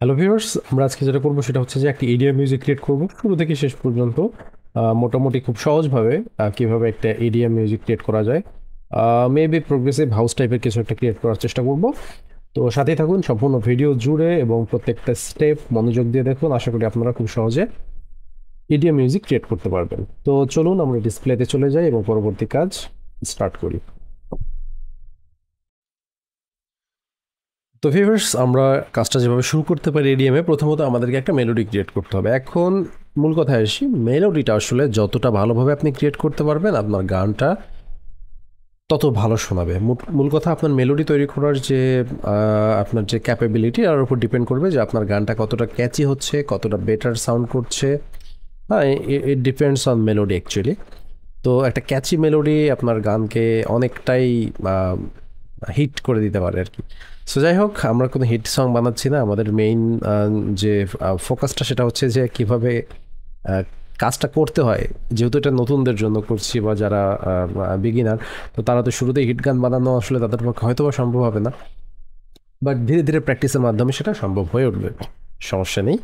Hello viewers, আমরা আজকে যেটা করবো সেটা হচ্ছে যে একটা এডিয়া মিউজিক ক্রিয়েট করব শুরু থেকে শেষ পর্যন্ত। মোটামুটি খুব সহজভাবে কিভাবে একটা এডিয়া মিউজিক ক্রিয়েট করা যায়। মেবি প্রোগ্রেসিভ হাউস টাইপের কিছু একটা ক্রিয়েট করার চেষ্টা করব। তো সাথেই থাকুন সম্পূর্ণ ভিডিও জুড়ে এবং প্রত্যেকটা স্টেপ মনোযোগ দিয়ে দেখুন। আশা করি আপনারা খুব সহজে এডিয়া মিউজিক ক্রিয়েট করতে পারবেন। তো চলুন আমরা ডিসপ্লেতে চলে যাই এবং পরবর্তী কাজ স্টার্ট করি। তো ভিউয়ার্স, আমরা কাজটা যেভাবে শুরু করতে পারি এডিএমে, প্রথমত আমাদেরকে একটা মেলোডি ক্রিয়েট করতে হবে। এখন মূল কথায় আসি, মেলোডিটা আসলে যতটা ভালোভাবে আপনি ক্রিয়েট করতে পারবেন আপনার গানটা তত ভালো শোনাবে। মূল কথা আপনার মেলোডি তৈরি করার যে আপনার যে ক্যাপাবিলিটি তার উপর ডিপেন্ড করবে যে আপনার গানটা কতটা ক্যাচি হচ্ছে, কতটা বেটার সাউন্ড করছে। হ্যাঁ, it depends on melody actually. তো একটা ক্যাচি মেলোডি আপনার গানকে অনেকটাই হিট করে দিতে পারে আর কি। সো যাই হোক, আমরা কোনো হিট সং বানাচ্ছি না। আমাদের মেইন যে ফোকাসটা সেটা হচ্ছে যে কিভাবে আহ, কাজটা করতে হয়। যেহেতু এটা নতুনদের জন্য করছি বা যারা বিগিনার, তো তারা তো শুরুতেই হিট গান বানানো আসলে তাদের পক্ষে হয়তো বা সম্ভব হবে না, বাট ধীরে ধীরে প্র্যাকটিসের মাধ্যমে সেটা সম্ভব হয়ে উঠবে। সমস্যা নেই।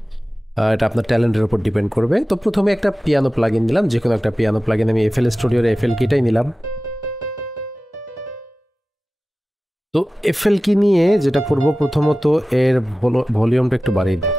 এটা আপনার ট্যালেন্টের উপর ডিপেন্ড করবে। তো প্রথমে একটা পিয়ানো প্লাগ ইন নিলাম, যে কোনো একটা পিয়ানো প্লাগ ইন। আমি এফএল স্টুডিওর এফএল কিটাই নিলাম। তো এফএল কি নিয়ে যেটা করব, প্রথমত এর ভলিউমটা একটু বাড়িয়ে দিই।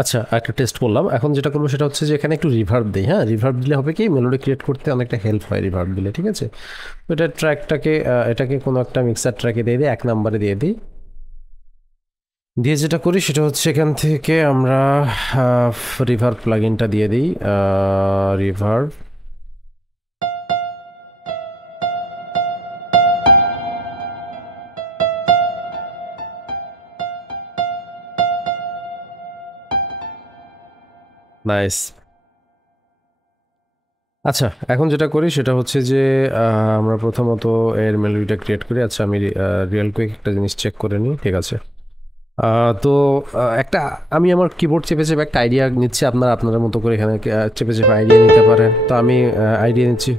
আচ্ছা, একটা টেস্ট করলাম। এখন যেটা করবো সেটা হচ্ছে যে এখানে একটু রিভার্ব দিই। হ্যাঁ, রিভার্ব দিলে হবে কি, মেলোডি ক্রিয়েট করতে অনেকটা হেল্প হয় রিভার্ব দিলে। ঠিক আছে, তো এটা ট্র্যাকটাকে এটাকে কোনো একটা মিক্সার ট্র্যাকে দিয়ে দিই, 1 নম্বরে দিয়ে দিই। দিয়ে যেটা করি সেটা হচ্ছে এখান থেকে আমরা রিভার্ব প্লাগইনটা দিয়ে দিই। Reverb, nice. আচ্ছা, এখন যেটা করি সেটা হচ্ছে যে আমরা প্রথমত এর মেলোডিটা ক্রিয়েট করি। আচ্ছা, আমি রিয়েল কুইক একটা জিনিস চেক করে নিই। ঠিক আছে। তো একটা আমি আমার কিবোর্ড চেপে চেপে একটা আইডিয়া নিচ্ছি। আপনারা আপনাদের মতো করে এখানে চেপে চেপে আইডিয়া নিতে পারেন। তো আমি আইডিয়া নিচ্ছি।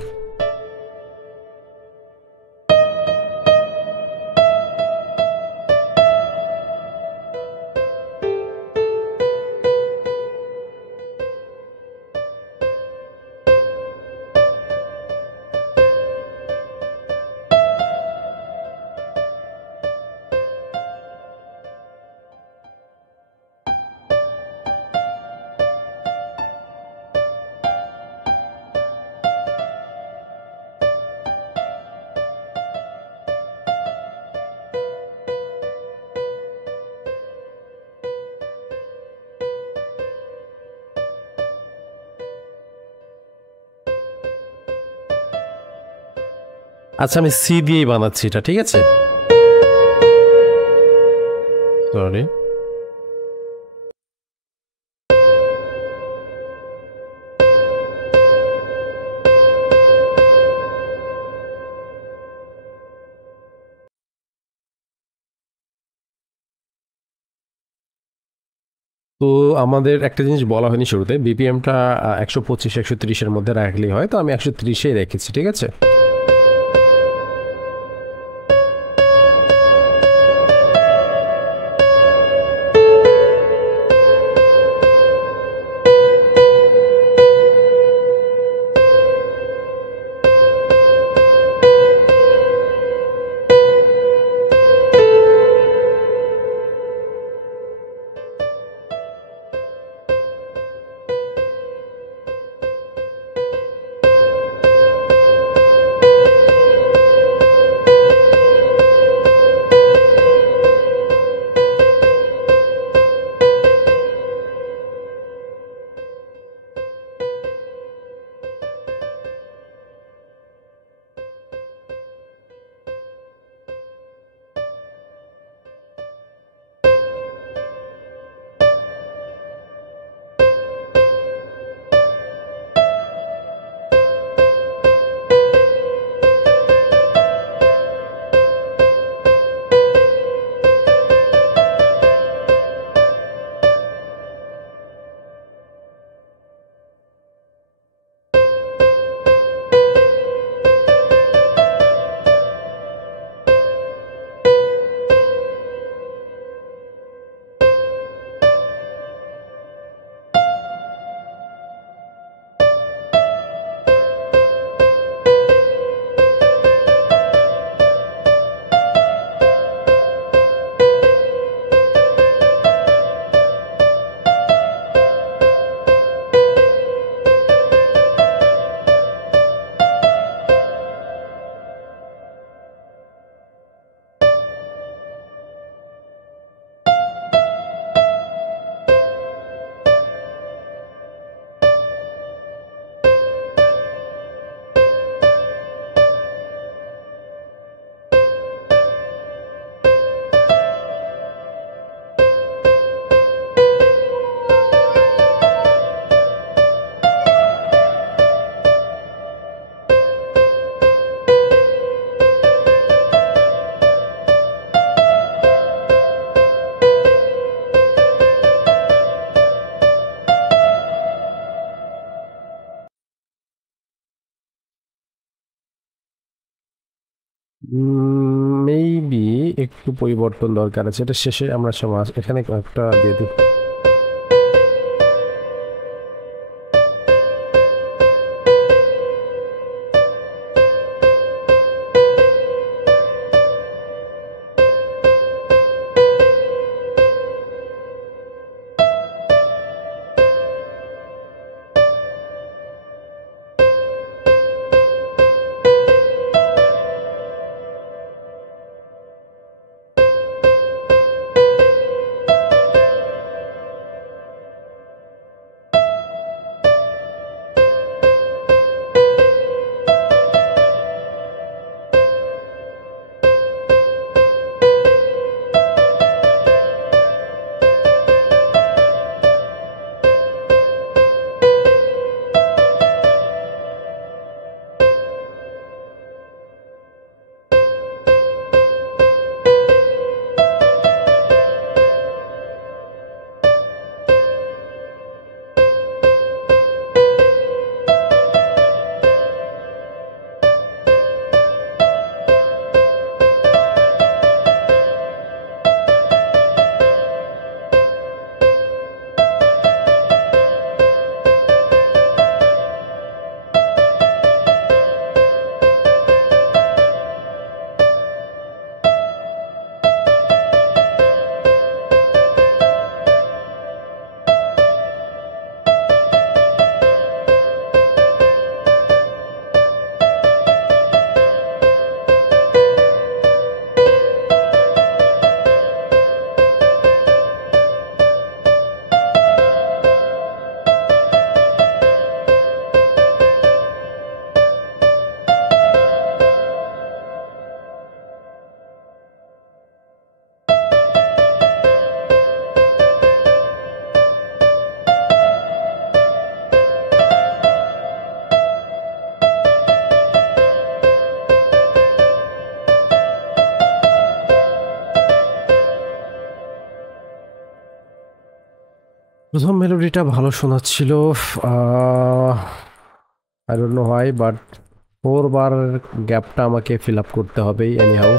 আচ্ছা, আমি সি দিয়েই বানাচ্ছি এটা। ঠিক আছে, সরি। তো আমাদের একটা জিনিস বলা হয়নি শুরুতে, বিপিএমটা 125 130-এর মধ্যে রাখলেই হয়। তো আমি 130-এই রেখেছি। ঠিক আছে। মেবি একটু পরিবর্তন দরকার আছে, এটা শেষে আমরা সমাজ এখানে একটা দিয়ে দিই। প্রথম মেলোডিটা ভালো শোনাচ্ছিল, I don't know why, but 4 bar গ্যাপটা আমাকে ফিল আপ করতে হবেই এনিহাউ।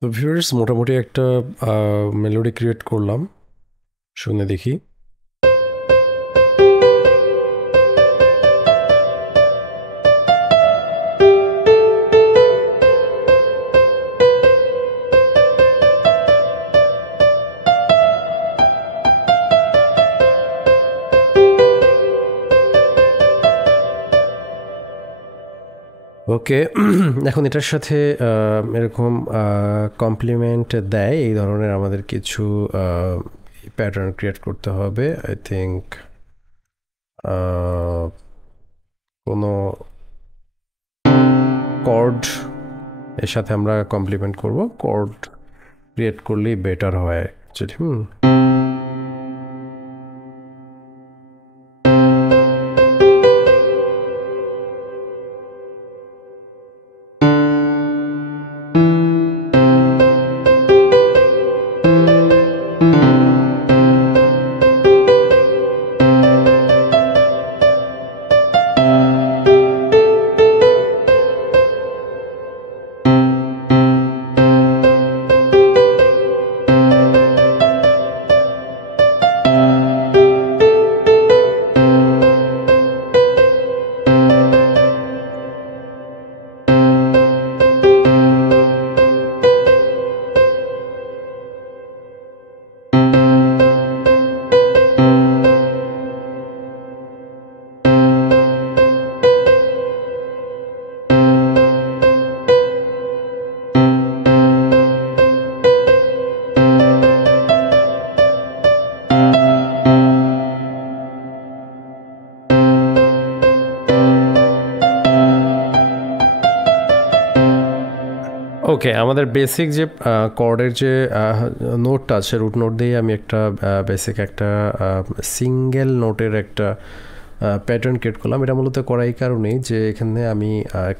তো ভিউয়ার্স, মোটামুটি একটা মেলোডি ক্রিয়েট করলাম, শুনে দেখি। ওকে, এখন এটার সাথে এরকম কমপ্লিমেন্ট দেয় এই ধরনের আমাদের কিছু প্যাটার্ন ক্রিয়েট করতে হবে। আই থিঙ্ক কোনো কর্ড এর সাথে আমরা কমপ্লিমেন্ট করব, কর্ড ক্রিয়েট করলেই বেটার হয় অ্যাকচুয়ালি। ওকে, আমাদের বেসিক যে কর্ডের যে নোটটা আছে, রুট নোট দিয়ে আমি একটা বেসিক একটা সিঙ্গেল নোটের একটা প্যাটার্ন ক্রিয়েট করলাম। এটা মূলত করা এই কারণেই যে এখানে আমি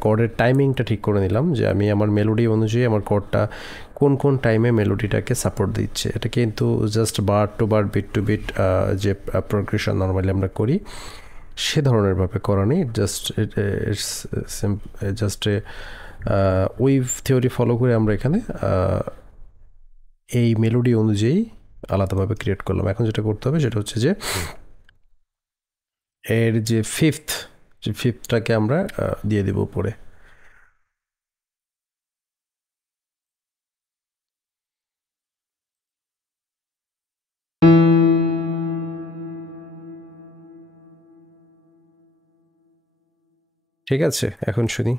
কর্ডের টাইমিংটা ঠিক করে নিলাম, যে আমি আমার মেলোডি অনুযায়ী আমার কর্ডটা কোন কোন টাইমে মেলোডিটাকে সাপোর্ট দিচ্ছে। এটা কিন্তু জাস্ট বার টু বার, বিট টু বিট যে প্রোগ্রেশন নর্মালি আমরা করি সে ধরনেরভাবে করা নেই। জাস্ট ওয়েভ থিওরি ফলো করে আমরা এখানে এই মেলোডি অনুযায়ী আলাদাভাবে ক্রিয়েট করলাম। এখন যেটা করতে হবে সেটা হচ্ছে যে এর যে ফিফথটাকে আমরা দিয়ে দেব উপরে। ঠিক আছে, এখন শুনি।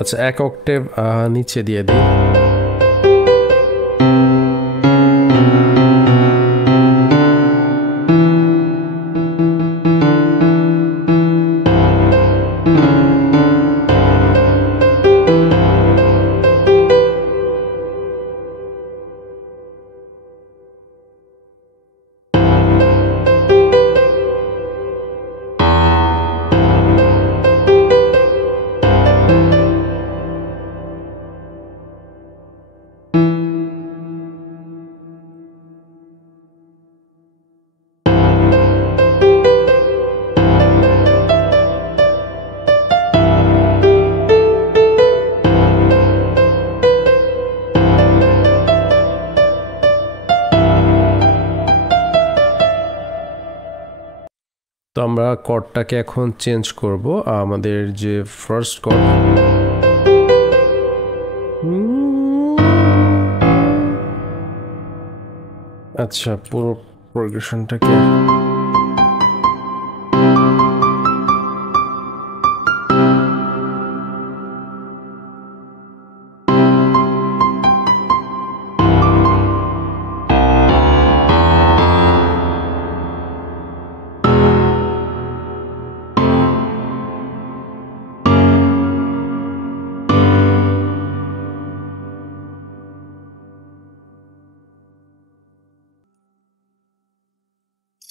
আচ্ছা, এক অক্টেভ নিচে দিয়ে দিই। তো আমরা কর্ডটাকে এখন চেঞ্জ করব। আমাদের যে ফার্স্ট কর্ড, আচ্ছা পুরো প্রোগ্রেশনটাকে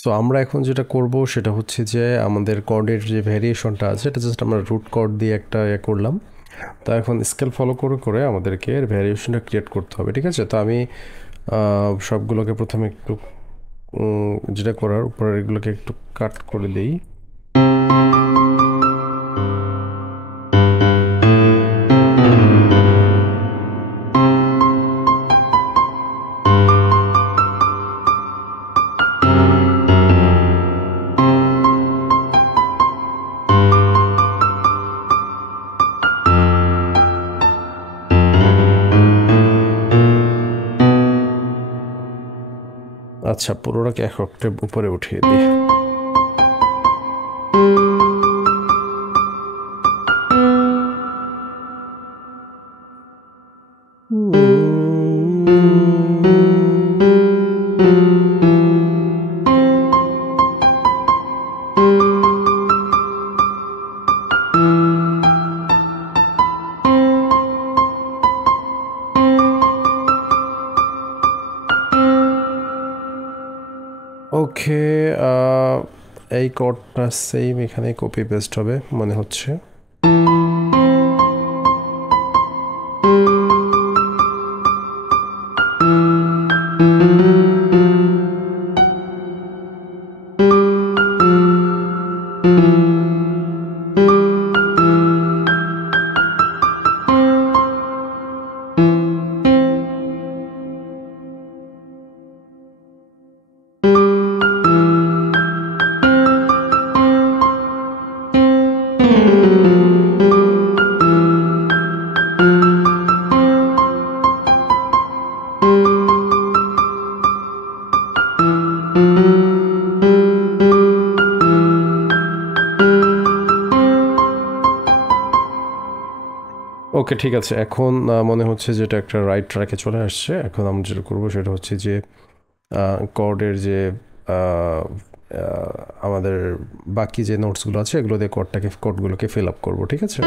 তো আমরা এখন যেটা করব সেটা হচ্ছে যে আমাদের কর্ডের যে ভ্যারিয়েশনটা আছে এটা জাস্ট আমরা রুট কর্ড দিয়ে একটা করলাম। তো এখন স্কেল ফলো করে করে আমাদেরকে এর ভ্যারিয়েশনটা ক্রিয়েট করতে হবে। ঠিক আছে, তো আমি সবগুলোকে প্রথমে একটু যেটা করার উপরে এগুলোকে একটু কাট করে দিই। আচ্ছা, পুরোটাকে এক অক্টেভ উপরে উঠিয়ে দিই। ওকে, এই কোডটা সেম এখানে কপি পেস্ট হবে মনে হচ্ছে। ওকে, ঠিক আছে, এখন মনে হচ্ছে যেটা একটা রাইট ট্র্যাকে চলে আসছে। এখন আমরা যেটা করবো সেটা হচ্ছে যে কর্ডের যে আমাদের বাকি যে নোটসগুলো আছে এগুলো দিয়ে কোডগুলোকে ফিল আপ করবো, ঠিক আছে?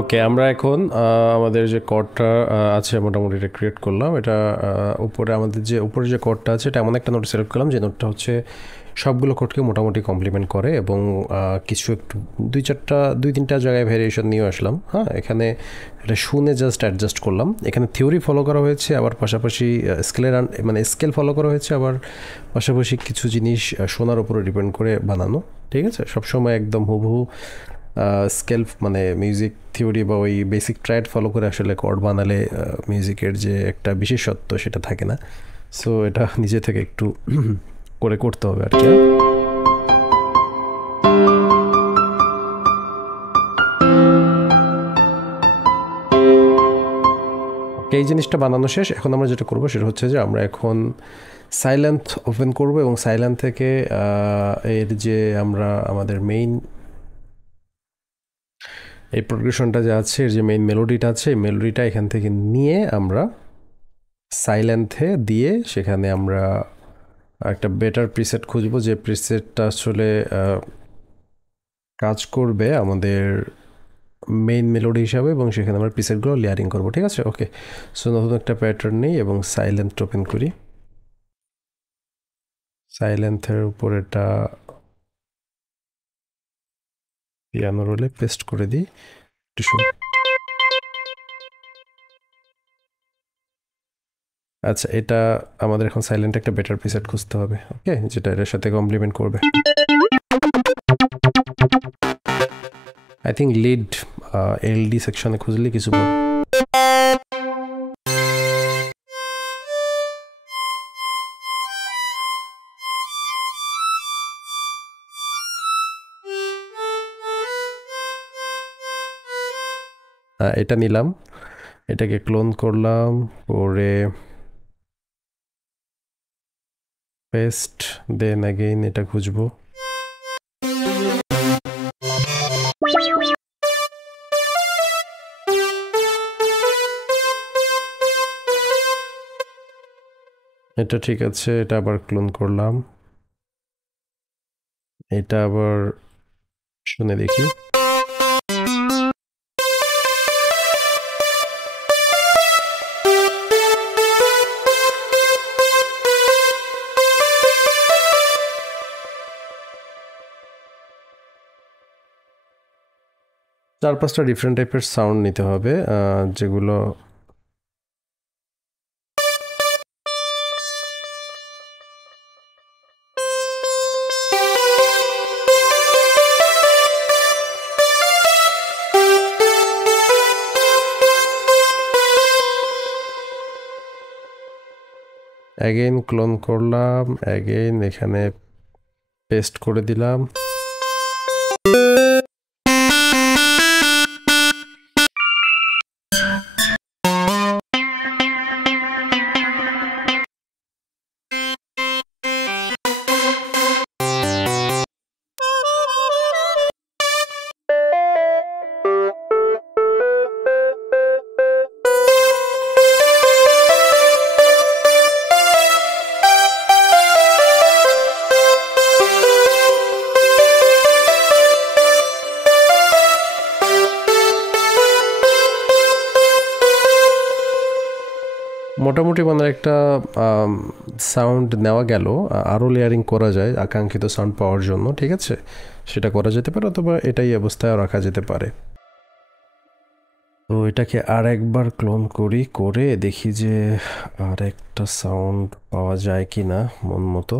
ওকে, আমরা এখন আমাদের যে কোডটা আছে মোটামুটি এটা ক্রিয়েট করলাম। এটা উপরে আমাদের যে উপরে যে কোডটা আছে এটা এমন একটা নোট সিলেক্ট করলাম যে নোটটা হচ্ছে সবগুলো কোডকে মোটামুটি কমপ্লিমেন্ট করে এবং কিছু একটু দুই তিনটা জায়গায় ভ্যারিয়েশন নিয়ে আসলাম। হ্যাঁ, এখানে এটা শুনে জাস্ট অ্যাডজাস্ট করলাম। এখানে থিওরি ফলো করা হয়েছে, আবার পাশাপাশি স্কেল ফলো করা হয়েছে, আবার পাশাপাশি কিছু জিনিস শোনার উপরে ডিপেন্ড করে বানানো, ঠিক আছে? সবসময় একদম হুবহু স্কেল মানে মিউজিক থিওরি বা ওই বেসিক ট্র্যাড ফলো করে আসলে কর্ড বানালে মিউজিকের যে একটা বিশেষত্ব সেটা থাকে না। সো এটা নিজে থেকে একটু করে করতে হবে আর কি। এই জিনিসটা বানানো শেষ। এখন আমরা যেটা করবো সেটা হচ্ছে যে আমরা এখন সাইলেন্ট ওপেন করব এবং সাইলেন্ট থেকে এর যে আমরা আমাদের মেইন এই প্রোগ্রেশনটা যে আছে, এর যে মেইন মেলোডিটা আছে, এই মেলোডিটা এখান থেকে নিয়ে আমরা সাইলেন্টে দিয়ে সেখানে আমরা একটা বেটার প্রিসেট খুঁজবো যে প্রিসেটটা আসলে কাজ করবে আমাদের মেইন মেলোডি হিসাবে এবং সেখানে আমরা প্রিসেটগুলো লেয়ারিং করবো, ঠিক আছে? ওকে, সো নতুন একটা প্যাটার্ন নেই এবং সাইলেন্ট ওপেন করি। সাইলেন্থের উপর এটা পিয়ানো রোলে পেস্ট করে দিই একটু। আচ্ছা, এটা আমাদের এখন সাইলেন্ট একটা বেটার প্রিসেট খুঁজতে হবে, ওকে, যেটা এর সাথে কমপ্লিমেন্ট করবে। আই থিঙ্ক লিড এলডি সেকশনে খুঁজলে কিছু এটা নিলাম, এটাকে ক্লোন করলাম, করে পেস্ট, দেন অ্যাগেইন এটা খুঁজবো। এটা ঠিক আছে, এটা আবার ক্লোন করলাম, এটা আবার শুনে দেখি। চার পাঁচটা ডিফারেন্ট টাইপের সাউন্ড নিতে হবে, যেগুলো অ্যাগেইন ক্লোন করলাম, অ্যাগেইন এখানে পেস্ট করে দিলাম। মোটামুটি মানে একটা সাউন্ড নেওয়া গেল। আরও লেয়ারিং করা যায় আকাঙ্ক্ষিত সাউন্ড পাওয়ার জন্য, ঠিক আছে, সেটা করা যেতে পারে, অথবা এটাই অবস্থায় রাখা যেতে পারে। তো এটাকে আর একবার ক্লোন করি, করে দেখি যে আর একটা সাউন্ড পাওয়া যায় কি না মন মতো।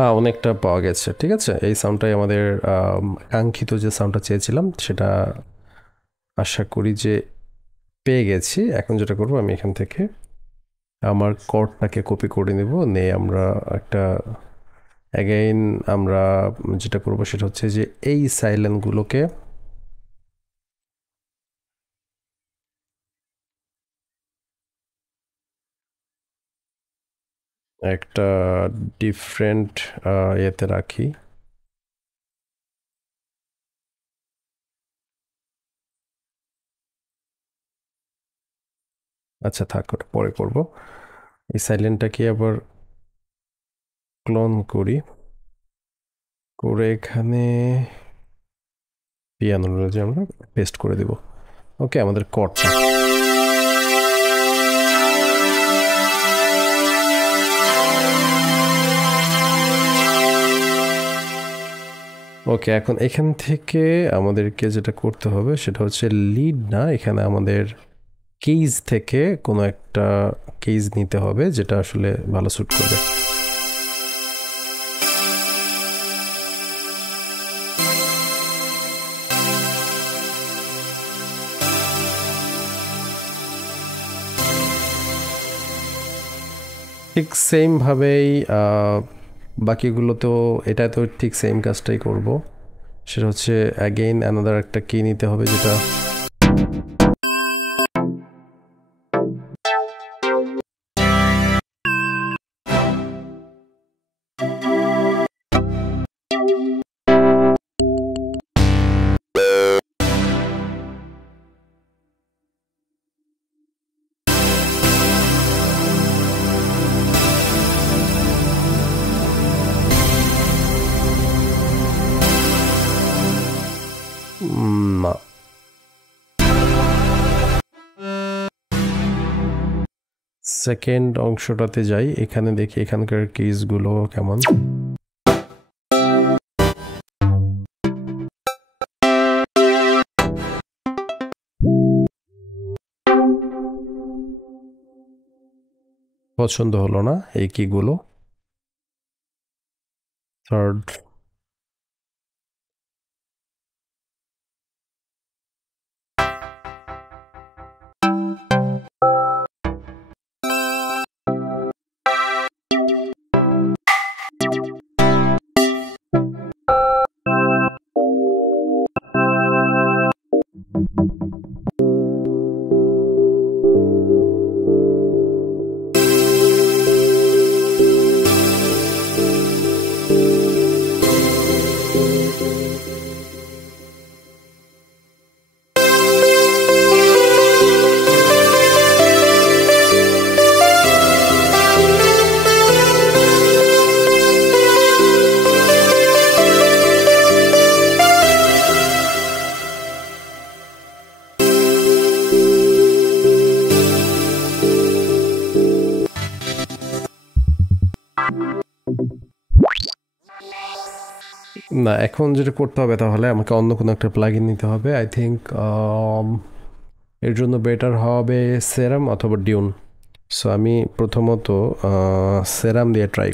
হ্যাঁ, অনেকটা পাওয়া গেছে, ঠিক আছে। এই সাউন্ডটাই আমাদের কাঙ্ক্ষিত যে সাউন্ডটা চেয়েছিলাম সেটা আশা করি যে পেয়ে গেছি। এখন যেটা করব, আমি এখান থেকে আমার কর্ডটাকে কপি করে নেব, নিয়ে আমরা একটা অ্যাগেইন আমরা যেটা করব সেটা হচ্ছে যে এই সাইলেন্টগুলোকে একটা ডিফারেন্ট ইয়েতে রাখি। আচ্ছা থাক, ওটা পরে করব। এই সাইলেন্টটাকে আবার ক্লোন করি, করে এখানে পিয়ানো যে আমরা পেস্ট করে দেব। ওকে, আমাদের কর্ডটা ওকে। এখন এখান থেকে আমাদেরকে যেটা করতে হবে সেটা হচ্ছে লিড না, এখানে আমাদের কেজ থেকে কোনো একটা কেজ নিতে হবে যেটা আসলে ভালো স্যুট করবে। ঠিক সেমভাবেই বাকিগুলোতেও এটা তো ঠিক সেম কাজটাই করব। সেটা হচ্ছে অ্যাগেইন অ্যানাদার একটা কি নিতে হবে যেটা না, সেকেন্ড অংশটাতে যাই, এখানে দেখি এখানকার কিজগুলো কেমন। পছন্দ হলো না এই কিগুলো। থার্ড না, এখন যেটা করতে হবে তাহলে আমাকে অন্য কোনো একটা প্লাগইন নিতে হবে। আই থিঙ্ক এর জন্য বেটার হবে সেরাম অথবা ডিউন। সো আমি প্রথমত সেরাম দিয়ে ট্রাই